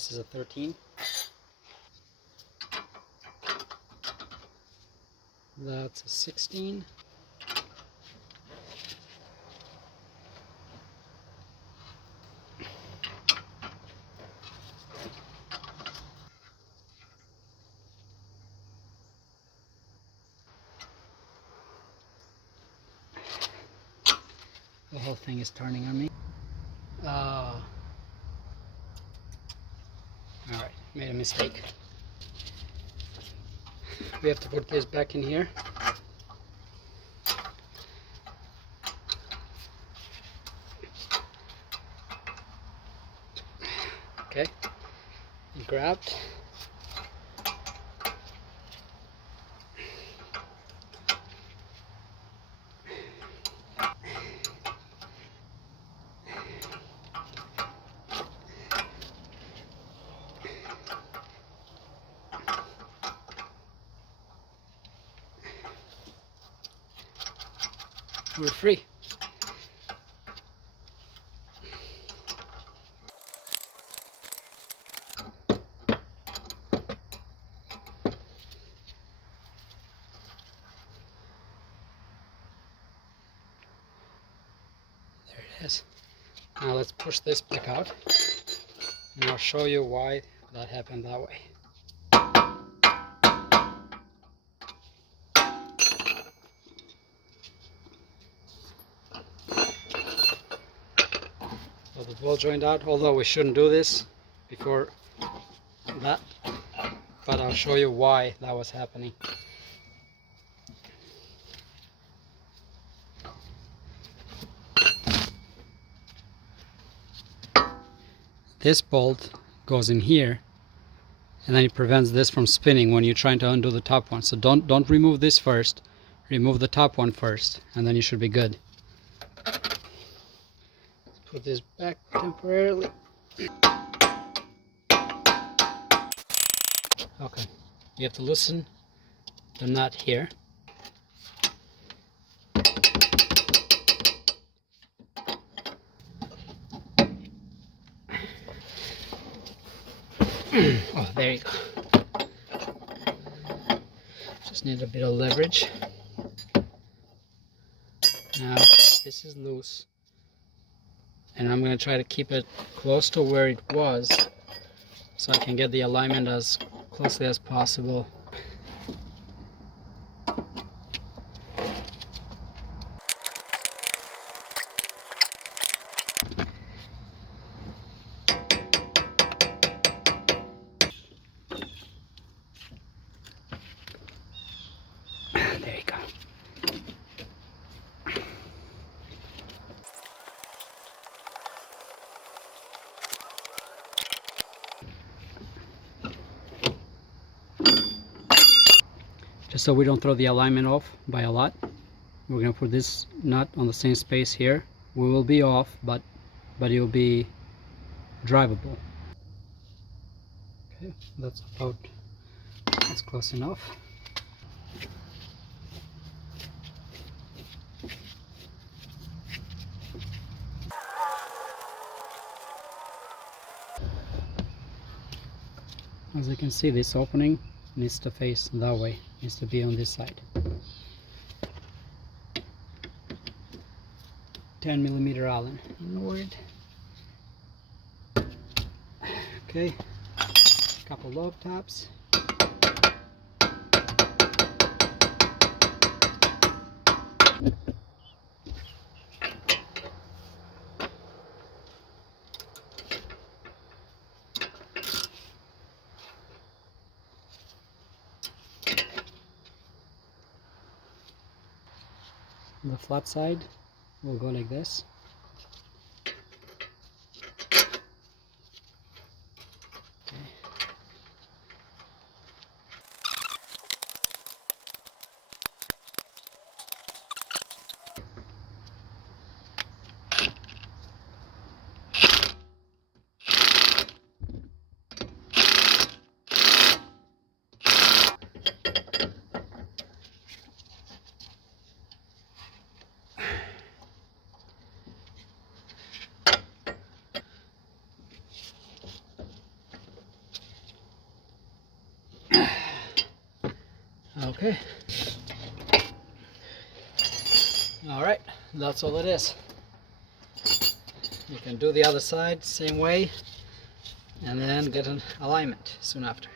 This is a 13. That's a 16. The whole thing is turning on me. Alright, made a mistake. We have to put this back in here. Okay, grabbed. We're free. There it is. Now let's push this back out, and I'll show you why that happened that way. So the ball joined out, although we shouldn't do this before that, but I'll show you why that was happening. This bolt goes in here, and then it prevents this from spinning when you're trying to undo the top one. So don't remove this first. Remove the top one first, and then you should be good. Let's put this back temporarily. Okay, you have to loosen the nut here. Oh, there you go. Just need a bit of leverage. Now this is loose, and I'm going to try to keep it close to where it was so I can get the alignment as closely as possible. There you go. Just so we don't throw the alignment off by a lot, we're going to put this nut on the same space here. We will be off, but it will be drivable. Okay, that's close enough. As you can see, this opening needs to face that way, needs to be on this side. 10mm Allen inward. Okay, a couple lobe taps. The flat side will go like this. Okay. Alright, that's all it is. You can do the other side same way and then get an alignment soon after.